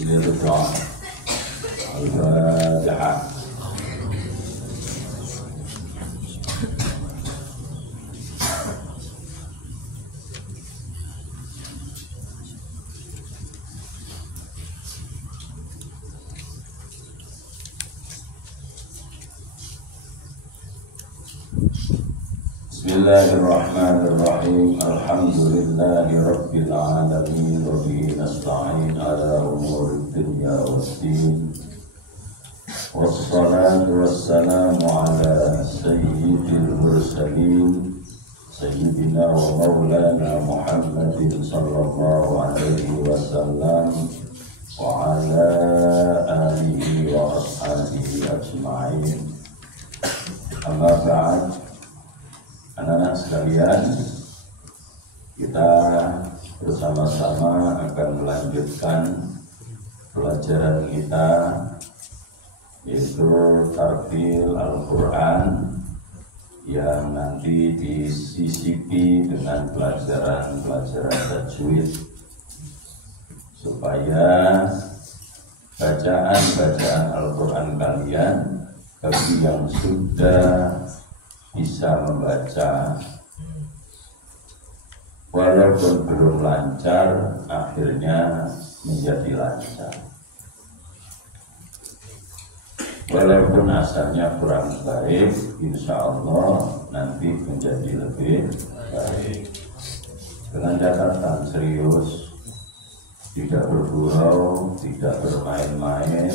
للدعاء الفاتحة. Bismillahirrahmanirrahim. Alhamdulillahi rabbil alamin wa bihi nasta'in ala umuri dunya waddin. Wassalatu wassalamu ala sayyidil mursalin sayyidina wa maulana Muhammadin sallallahu alaihi wasallam wa ala alihi wa ashabihi ajma'in. Amma ba'd. Anak-anak sekalian, kita bersama-sama akan melanjutkan pelajaran kita, yaitu tartil Al-Quran yang nanti disisipi dengan pelajaran-pelajaran tajwid, supaya bacaan-bacaan Al-Quran kalian bagi yang sudah bisa membaca walaupun belum lancar, akhirnya menjadi lancar. Walaupun asalnya kurang baik, insya Allah nanti menjadi lebih baik. Dengan catatan serius, tidak bergurau, tidak bermain-main,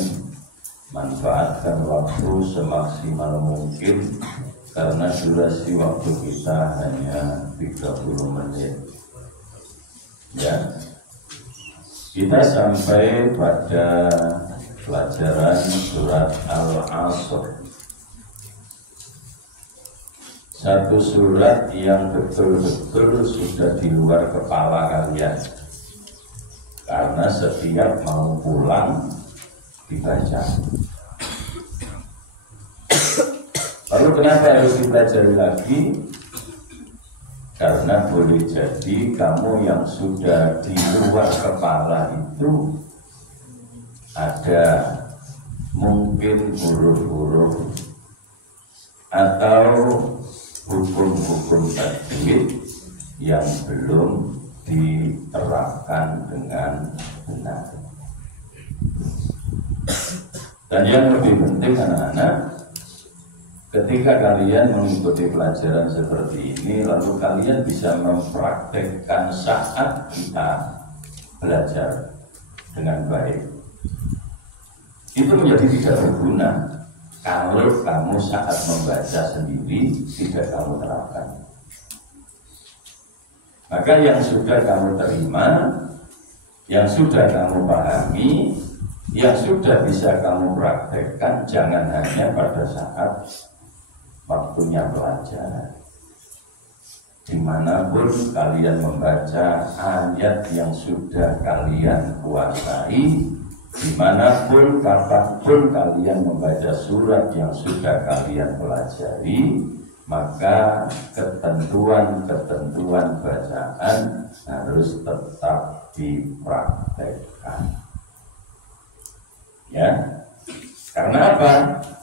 manfaatkan waktu semaksimal mungkin. Karena durasi waktu kita hanya 30 menit. Ya, kita sampai pada pelajaran surat Al-Asr. Satu surat yang betul-betul sudah di luar kepala kalian. Karena setiap mau pulang dibaca. Lalu kenapa harus dipelajari lagi? Karena boleh jadi kamu yang sudah di luar kepala itu ada mungkin huruf-huruf atau hukum-hukum tajwid yang belum diterapkan dengan benar. Dan yang lebih penting anak-anak, ketika kalian mengikuti pelajaran seperti ini, lalu kalian bisa mempraktekkan saat kita belajar dengan baik. Itu menjadi tidak berguna kalau kamu saat membaca sendiri tidak kamu terapkan. Maka yang sudah kamu terima, yang sudah kamu pahami, yang sudah bisa kamu praktekkan, jangan hanya pada saat waktunya pelajaran. Dimanapun kalian membaca ayat yang sudah kalian kuasai, dimanapun kapanpun kalian membaca surat yang sudah kalian pelajari, maka ketentuan-ketentuan bacaan harus tetap dipraktekkan. Ya, karena apa?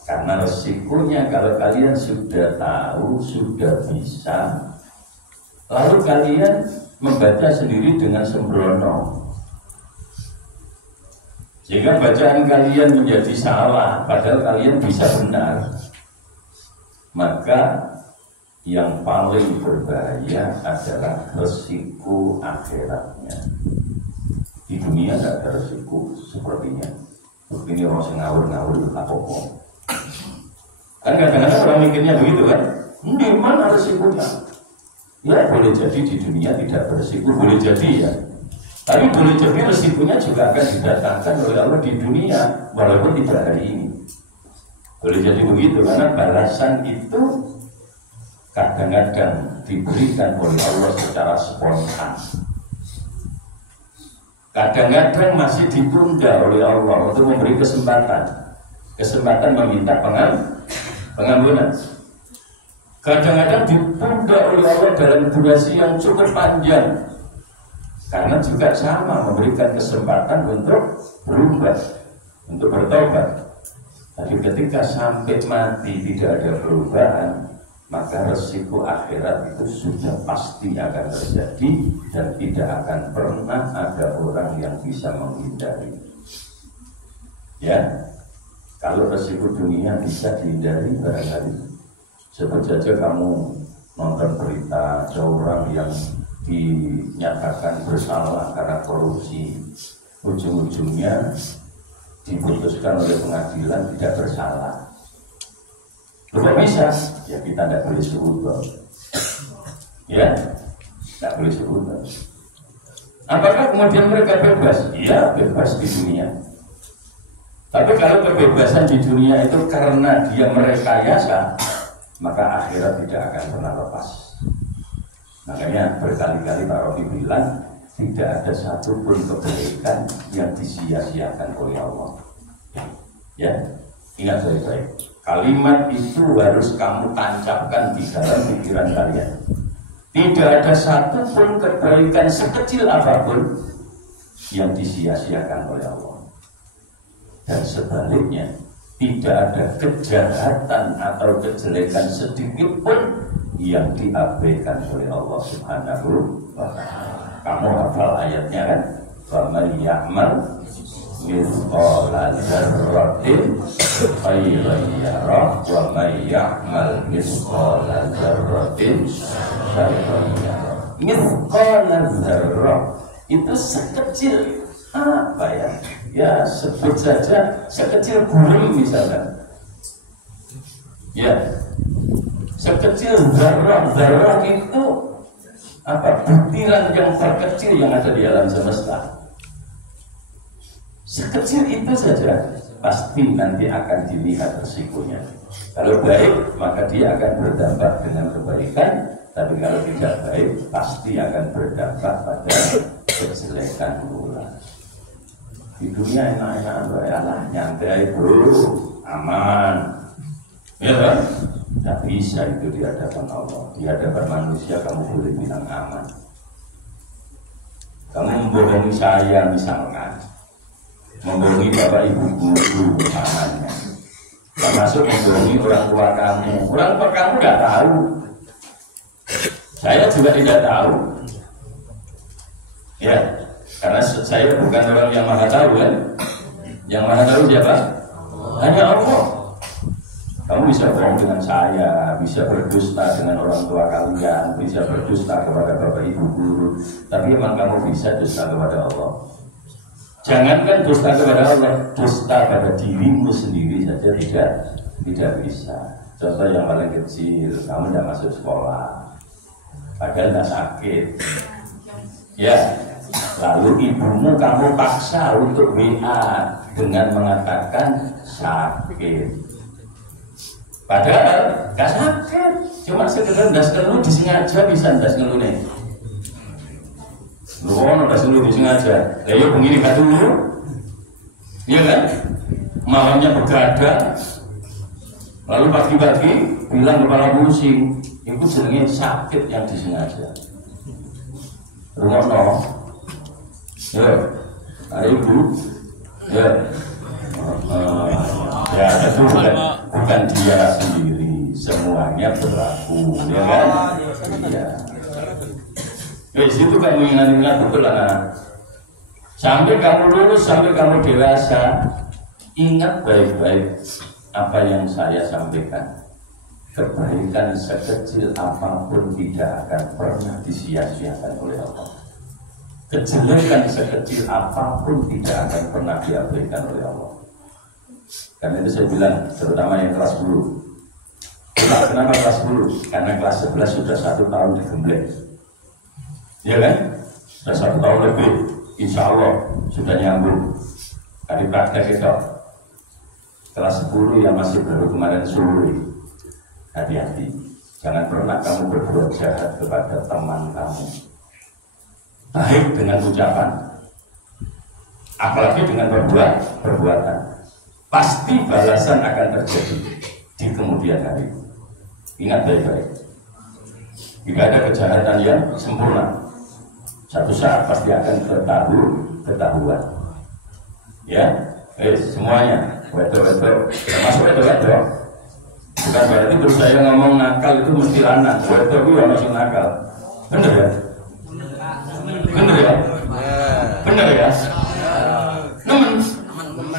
Karena resikonya kalau kalian sudah tahu, sudah bisa, lalu kalian membaca sendiri dengan sembrono, sehingga bacaan kalian menjadi salah, padahal kalian bisa benar. Maka yang paling berbahaya adalah resiko akhiratnya. Di dunia tidak ada resiko sepertinya. Begini orang ngawur-ngawur apa-apa. Kan kadang-kadang orang mikirnya begitu kan, di mana resikonya? Ya boleh jadi di dunia tidak beresiko, boleh jadi ya. Tapi boleh jadi resikonya juga akan didatangkan oleh Allah di dunia, walaupun tidak hari ini. Boleh jadi begitu, karena balasan itu kadang-kadang diberikan oleh Allah secara spontan. Kadang-kadang masih ditunda oleh Allah untuk memberi kesempatan meminta pengampunan. Kadang-kadang ditunda oleh Allah dalam durasi yang cukup panjang, Karena juga sama memberikan kesempatan untuk berubah, untuk bertobat. Tapi ketika sampai mati tidak ada perubahan, maka resiko akhirat itu sudah pasti akan terjadi dan tidak akan pernah ada orang yang bisa menghindari. Ya, kalau resiko dunia bisa dihindari barangkali. Sebut saja kamu nonton berita ada orang yang dinyatakan bersalah karena korupsi, ujung-ujungnya diputuskan oleh pengadilan tidak bersalah. Kok bisa? Ya kita tidak boleh seudon. Ya, tidak boleh seudon. Apakah kemudian mereka bebas? Ya, bebas di dunia. Tapi kalau kebebasan di dunia itu karena dia merekayasa, maka akhirat tidak akan pernah lepas. Makanya berkali-kali Pak Rofi bilang tidak ada satupun kebaikan yang disia-siakan oleh Allah. Ya, ingat baik-baik. Kalimat itu harus kamu tancapkan di dalam pikiran kalian. Tidak ada satupun kebaikan sekecil apapun yang disia-siakan oleh Allah. Dan sebaliknya, tidak ada kejahatan atau kejelekan sedikit pun yang diabaikan oleh Allah Subhanahu wa ta'ala. Kamu hafal ayatnya kan? Wa may ya'mal mithqala dzarratin khairan yarah wa may ya'mal mithqala dzarratin syarran yarah. Mithqala dzarrah itu sekecil apa ya? Ya sebut saja sekecil burung misalkan. Ya, sekecil zarrah itu apa? Butiran yang terkecil yang ada di alam semesta. Sekecil itu saja pasti nanti akan dilihat resikonya. Kalau baik maka dia akan berdampak dengan kebaikan, tapi kalau tidak baik pasti akan berdampak pada kejelekan pula. Di dunia enak-enak lah, nyantai bro, aman, ya kan? Tidak bisa itu di hadapan Allah. Di hadapan manusia kamu boleh bilang aman. Kamu membohongi saya misalkan, membohongi bapak ibu guru amannya, termasuk membohongi orang tua kamu. Orang tua kamu tidak tahu, saya juga tidak tahu. Ya, karena saya bukan orang yang maha tahu kan. Yang maha tahu siapa? Hanya Allah. Kamu bisa bohong dengan saya, bisa berdusta dengan orang tua kalian, bisa berdusta kepada bapak ibu guru, tapi memang kamu bisa dusta kepada Allah. Jangankan dusta kepada Allah, dusta pada dirimu sendiri saja tidak bisa. Contoh yang paling kecil, kamu tidak masuk sekolah, padahal tidak sakit. Ya, lalu ibumu kamu paksa untuk WA dengan mengatakan sakit. Padahal gak sakit, cuma sekedar das ngeluh disengaja bisa das ngeluh nih. Lu kok das ngeluh disengaja? Ya yuk begini kan dulu, iya kan? Malamnya begadang, lalu pagi-pagi bilang kepala pusing, itu jenenge sakit yang disengaja. Rumono, ya, ibu, ya. Ya tentu bukan dia sendiri, semuanya berlaku, ya kan? Iya. Itu kan mengingat-ingat betul anak. Sampai kamu lulus, sampai kamu dewasa, ingat baik-baik apa yang saya sampaikan. Kebaikan sekecil apapun tidak akan pernah disia-siakan oleh Allah. Kejelekan sekecil apapun tidak akan pernah diabaikan oleh Allah. Karena itu saya bilang, terutama yang kelas 10. Kenapa kelas 10? Karena kelas 11 sudah 1 tahun digembleng. Ya kan? Sudah 1 tahun lebih, insya Allah sudah nyambung. Hari praktek itu. Kelas 10 yang masih baru kemarin sore, hati-hati. Jangan pernah kamu berbuat jahat kepada teman kamu. Baik dengan ucapan, apalagi dengan perbuatan. Pasti balasan akan terjadi di kemudian hari. Ingat baik-baik. Tidak ada kejahatan yang sempurna. Satu saat pasti akan ketahuan. Ya, semuanya, wedo-wedo, termasuk wedo-wedo. Bukan berarti terus saya ngomong nakal itu mesti lanang. Wedo itu ya masih nakal. Bener ya? Bener ya? Bener ya? Nemen.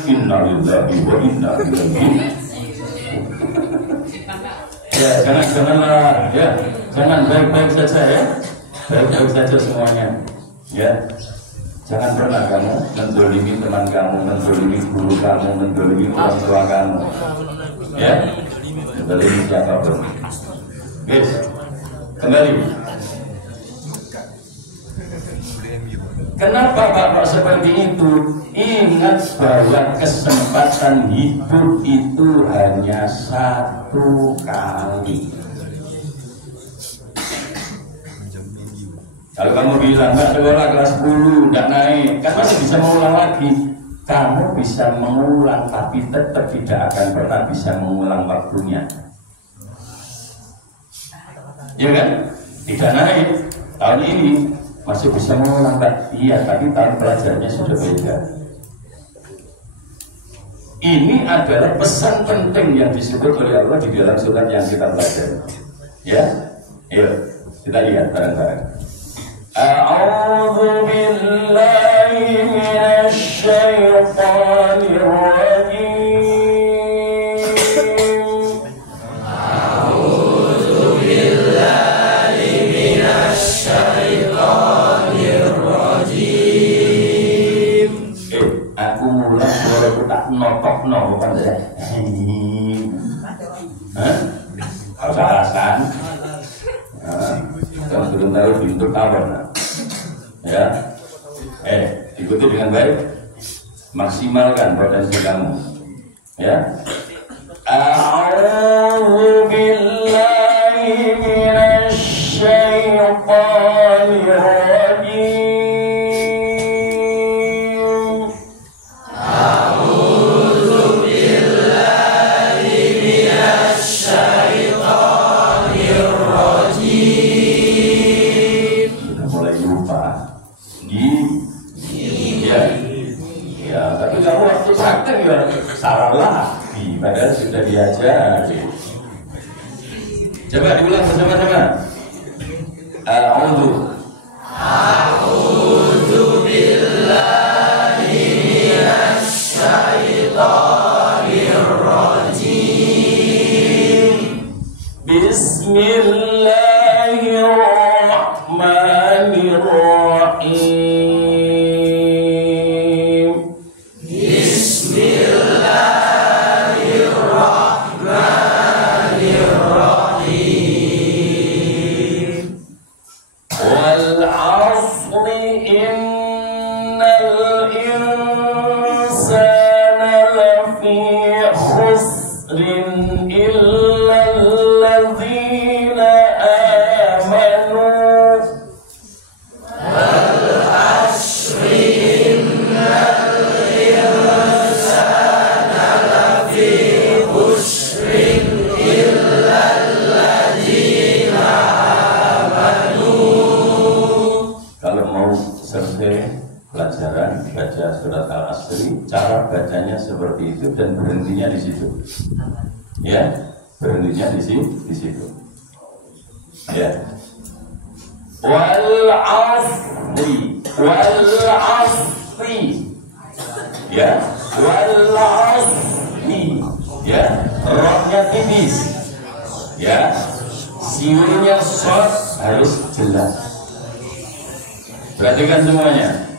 Innalillahi wa inna ilaihi. Ya, janganlah, ya, jangan baik-baik saja ya, baik-baik saja semuanya, ya. Jangan pernah kamu menzolimi teman kamu, menzolimi guru kamu, menzolimi orang tua kamu, ya. Menzolimi siapapun. Guys, kembali. Kenapa Bapak seperti itu? Ingat bahwa kesempatan hidup itu hanya satu kali. Kalau kamu bilang nggak sekolah kelas 10 nggak naik, kan masih bisa mengulang lagi. Kamu bisa mengulang, tapi tetap tidak akan pernah bisa mengulang waktunya. Ya kan? Tidak naik tahun ini. Masih bisa mengulang, Pak? Iya, tapi tahun pelajarannya sudah beda. Ini adalah pesan penting yang disebut oleh Allah di dalam surat yang kita pelajari. Ya, yuk kita lihat bareng-bareng. A'udzu billahi minasy syaithanir rajim. Aku mulai suaraku tak notok bukan ya? Kau salasan? Kalau belum tahu bentuk kawan, ya? Ikuti dengan baik, maksimalkan potensi kamu, ya? A'udzu billahi minasy syaithanir rajim. Salah lagi, padahal sudah diajari. Coba diulang bersama-sama. A'udzu billahi minasy syaithanir rajim. Bismillahirrahmanirrahim. Baca surat Al-Asri, cara bacanya seperti itu dan berhentinya di situ. Ya, berhentinya di situ. Ya. Wal asri. Ya, wal asri. Ya, rohnya tipis. Ya, siurnya short harus jelas. Perhatikan semuanya.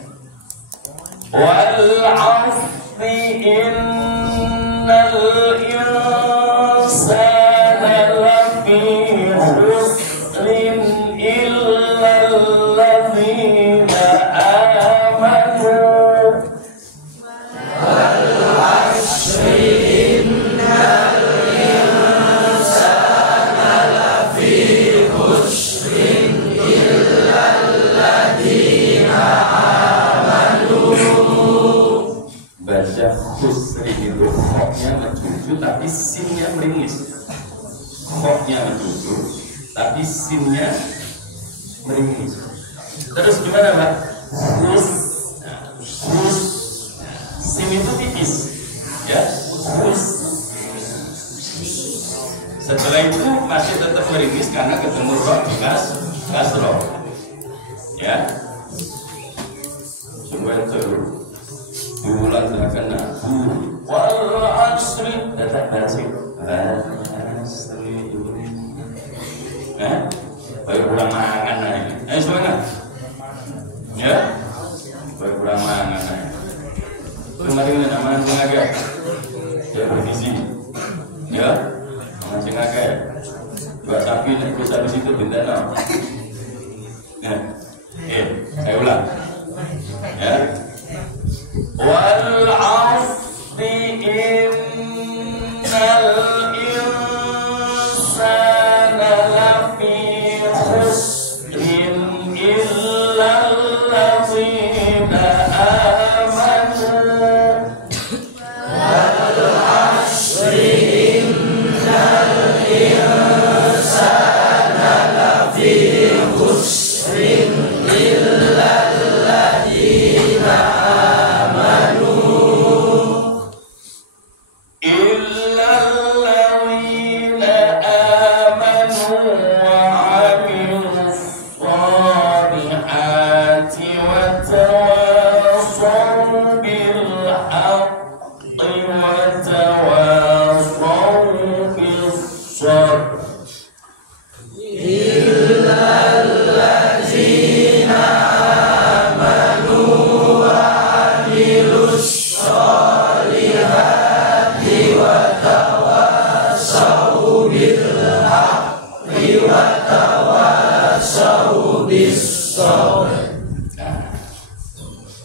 وَالْعَصْرِ إِنَّ الْإِنسَانَ لَفِي خُسْرٍ إِلَّا الَّذِينَ آمَنُوا وَالْعَصْرِ إِنَّ الْإِنسَانَ لَفِي خُسْرٍ إِلَّا الَّذِينَ baca khusri itu khoknya mencucu tapi sinnya meringis. Khoknya mencucu tapi sinnya meringis. Terus gimana Pak? Sus. Sin itu tipis, ya. Setelah itu masih tetap meringis karena ketemu roh di kasroh, ya. Semua itu diulang dengan wal asri, datang asri, baru pulang mangan lagi. Ayo semuanya, ya. Baru pulang mangan lagi. Kemarin ini namanya agak ya bergizi, ya masih agak dua sapi dan dua sapi itu benda no. Nah, saya ulang, ya. Wal asri innal insana lafi khusrin illa allazina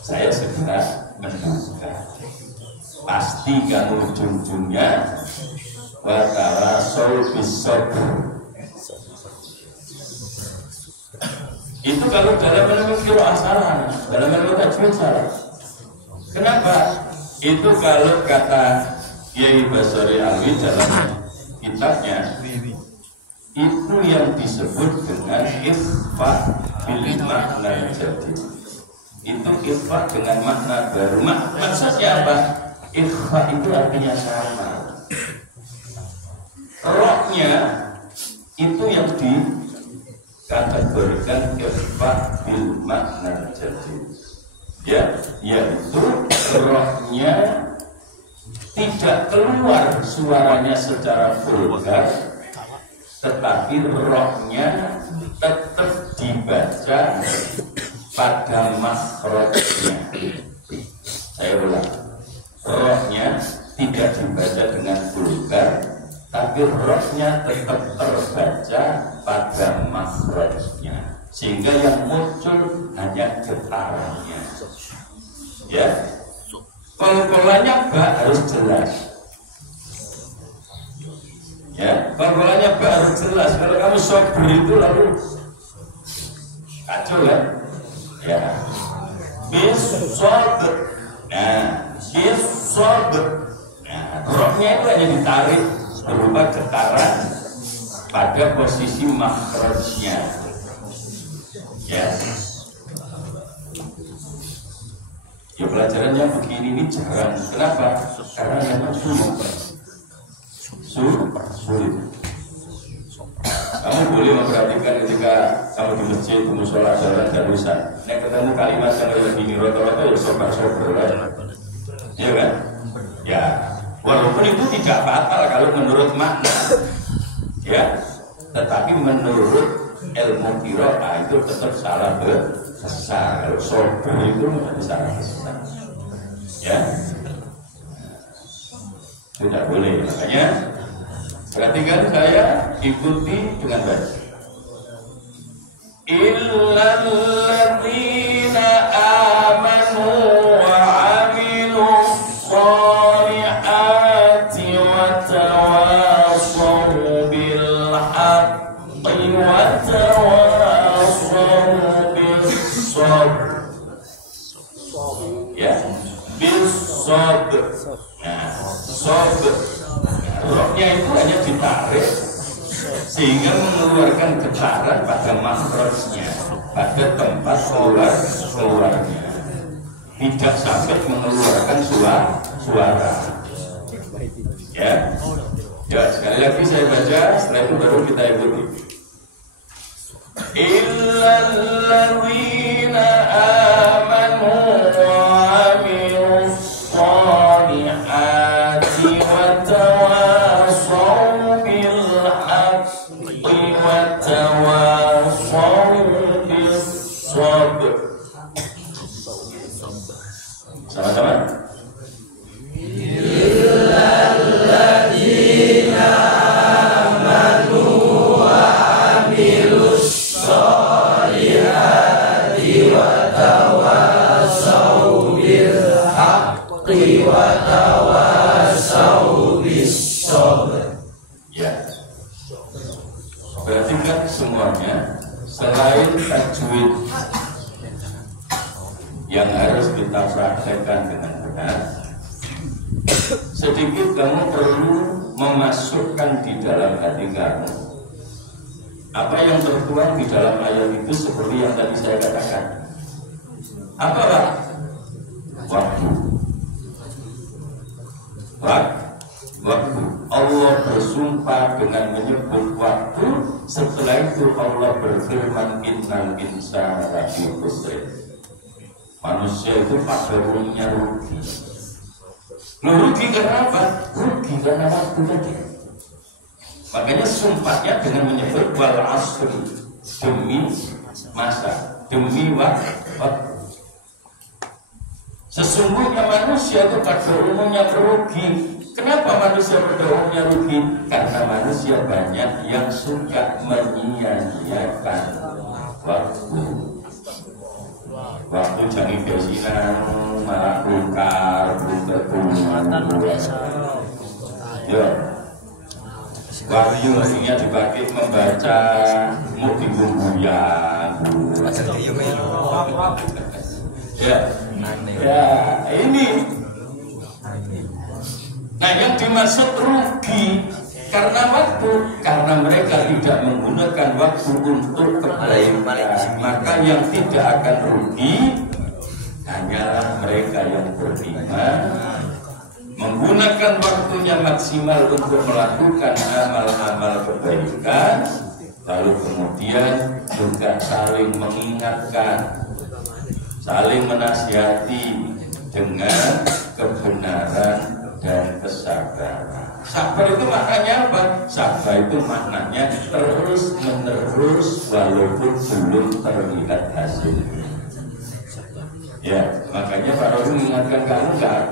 saya segera menduga pasti kalau ujung-ujungnya watara solbisok itu kalau dalam ilmu qiraah salah, dalam ilmu tajwid salah. Kenapa? Itu kalau kata Kiai Basari Alwi dalam kitabnya itu yang disebut dengan ikhfa bil makna jadi. Itu ikhfa dengan makna baru. Maksudnya apa? Ikhfa itu artinya sama. Rohnya itu yang dikategorikan ikhfa bil makna jadi. Ya, yaitu rohnya tidak keluar suaranya secara vulgar, tetapi rohnya tetap dibaca pada makhrajnya. Saya ulang, rohnya tidak dibaca dengan vulgar, tapi rohnya tetap terbaca pada makhrajnya, sehingga yang muncul hanya getarannya. Ya, pengkolannya ba harus jelas. Ya, pengkolannya ba harus jelas. Kalau kamu sobr itu lalu kacau ya. Ya, bisob. Nah, bisob. Nah, rohnya itu hanya ditarik berupa getaran pada posisi makhrajnya. Ya. Ya pelajarannya begini ini jarang. Kenapa? Karena memang sulit. Kamu boleh memperhatikan ketika kamu di masjid, di musola, jalan dan lusa. Nek ketemu kalimat yang lebih rata-rata ya sobar-sobar kan? Iya kan? Ya, walaupun itu tidak fatal kalau menurut makna, ya, tetapi menurut ilmu qiraah itu tetap salah besar. Kalau sobar itu menjadi salah besar. Ya, tidak boleh. Makanya perhatikan saya, ikuti dengan baik. Illal ladzina amanu wa 'amilus shalihati wa tawassaw bil haqqi wa tawassaw bis sabr. Ya, bis sabr. Nah, sabr. Rohnya itu hanya ditarik sehingga mengeluarkan getaran pada makhrajnya, pada tempat keluarnya, tidak sampai mengeluarkan suara. Ya, sekali lagi saya baca, setelah itu baru kita ikuti. Illal ladzina amanu wa 'amilus shalihati wa tawassaw bil haqqi wa tawassaw bis sabr. Sama-sama. Ya, berarti kan semuanya selain tajwid yang harus kita praktekkan dengan benar, sedikit kamu perlu memasukkan di dalam hati kamu apa yang tertuang di dalam ayat itu, seperti yang tadi saya katakan. Apa Pak? Waktu. Allah bersumpah dengan menyebut waktu. Setelah itu Allah berfirman, innal insana lafi khusr. Manusia itu pada umumnya rugi. Rugi karena apa? Rugi karena waktu tadi. Makanya sumpahnya dengan menyebut wal asr, demi masa, demi waktu. Sesungguhnya manusia itu pada umumnya rugi. Kenapa manusia pada umumnya rugi? Karena manusia banyak yang suka menyia-nyiakan waktu. Waktu jangan kesinan, malah bongkar, ya. Waktu mestinya dipakai membaca muti bumbuyan. Ya, ini. Nah, yang dimaksud rugi karena waktu, karena mereka tidak menggunakan waktu untuk kebaikan. Maka yang tidak akan rugi hanyalah mereka yang beriman, menggunakan waktunya maksimal untuk melakukan amal-amal kebaikan, lalu kemudian juga saling mengingatkan, saling menasihati dengan kebenaran dan kesabaran. Sabar itu maknanya apa? Sabar itu maknanya terus menerus walaupun belum terlihat hasilnya. Ya, makanya Pak Rasul mengingatkan kamu nggak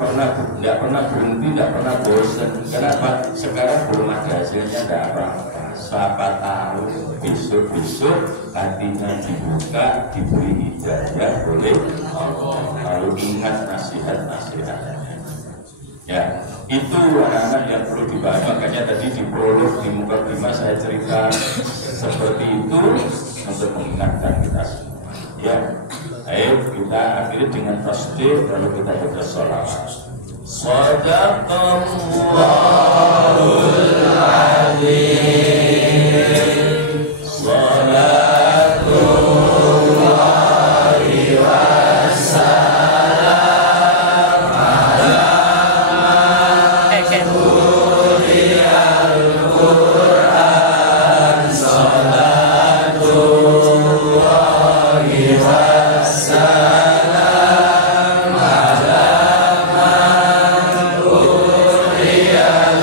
pernah berhenti, nggak pernah bosan. Kenapa? Sekarang belum ada hasilnya, nggak apa-apa. Siapa tahu besok-besok hatinya dibuka, diberi hidayah oleh Allah. Lalu ingat nasihat-nasihatnya. Ya, itu anak-anak yang perlu dibahas. Makanya tadi di prolog, di mukadimah saya cerita seperti itu untuk mengingatkan kita semua. Ya, ayo kita akhiri dengan tasbih lalu kita baca sholawat. Shadaqallahul adzim. Sholatullahi wassalam ala nuril Qur'an. Sholatullahi wassalam ala man uriyal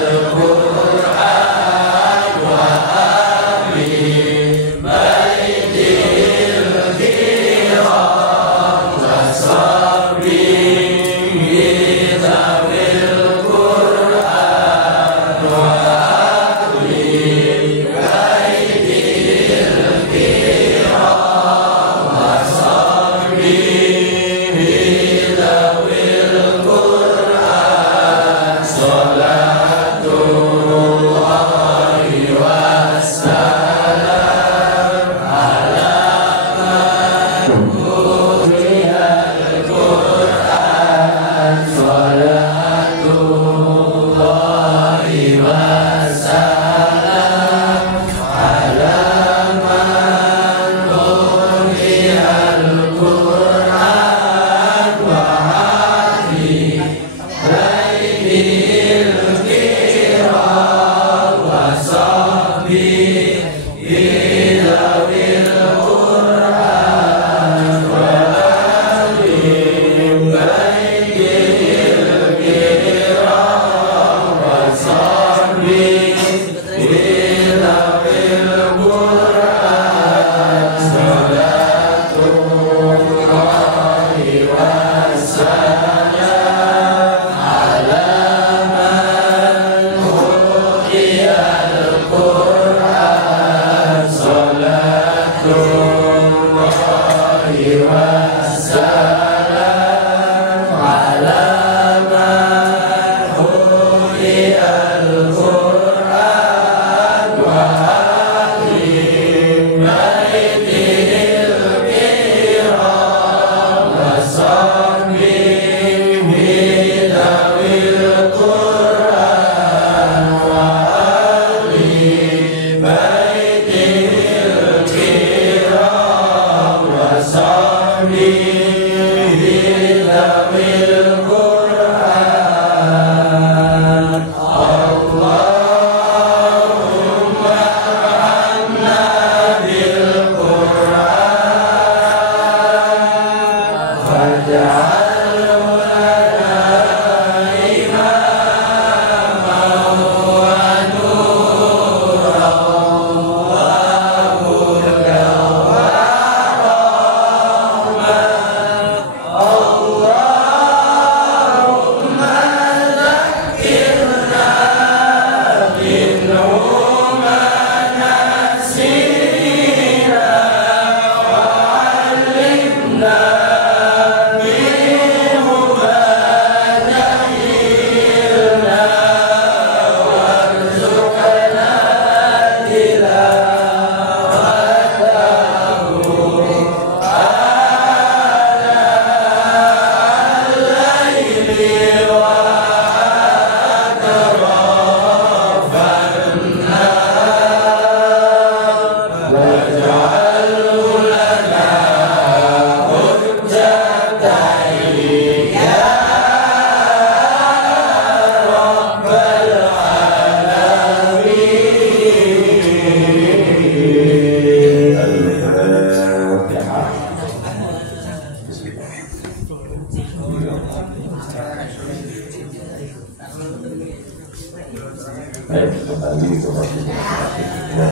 kembali ke posisi masing-masing.